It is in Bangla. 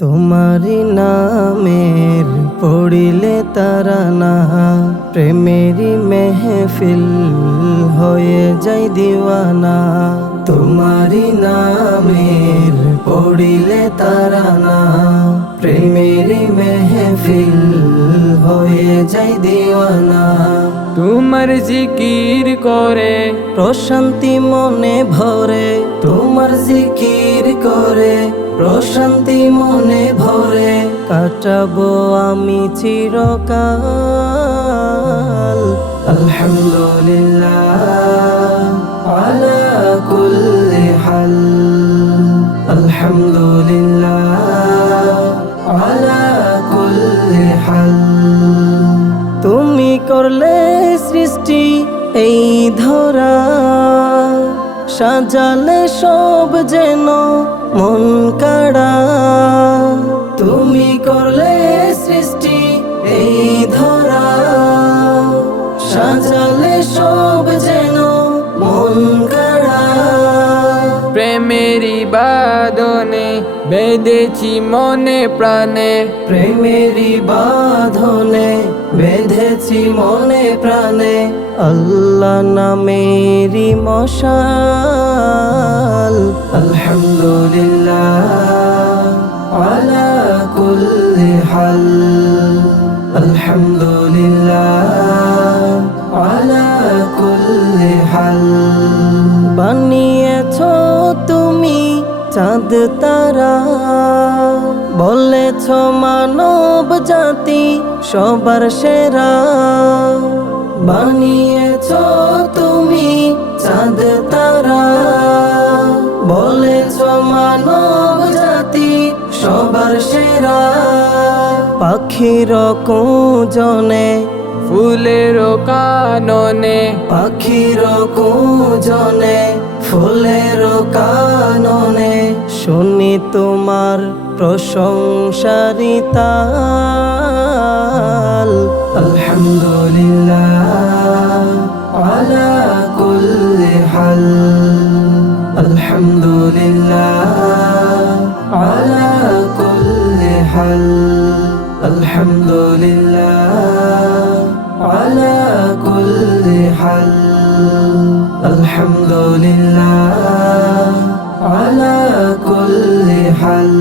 তোমারি নামের পড়িলে তারা না প্রেমেরই মেহফিল হয়ে যাই দিওয়ানা। তোমারি নামের পড়িলে তারা না প্রেমেরই মেহফিল হয়ে যাই দিওয়ানা। তোমার জিকির করে। প্রশান্তি মনে ভরে। তোমার জিকির করে। প্রশান্তি মনে ভরে। কাটাবো আমি চিরকাল। আলহামদুলিল্লাহ। করলে সৃষ্টি এই ধরা সাজালে সব যেন মন কাড়া। তুমি করলে সৃষ্টি এই ধরা সাজালে সব যেন মন কাড়া। প্রেমেরই বাদনে বেঁধেছি মনে প্রাণে। প্রেমেরই বাঁধনে বেঁধেছি মনে প্রাণে আল্লাহ নামেরই মশাল। আলহামদুলিল্লাহ আলা কুল্লি হাল। আলহামদুলিল্লাহ আলা কুল্লি হাল। বানিয়েছ তুমি চাঁদ তারা, বলেছ মানব জাতি, সবার সেরা। বানিয়েছ তুমি চাঁদ, তারা। বলেছ মানব জাতি, সবার সেরা। পাখির কুজনে, ফুলের কাননে। পাখির কুজনে, ফুলের কাননে। শুনি তোমার প্রশংসারিতাল আলহামদুলিল্লাহ আলা কুল্লি হাল আলহামদুলিল্লাহ আলা কুল্লি হাল আলহামদুলিল্লাহ على كل حال الحمد لله على كل حال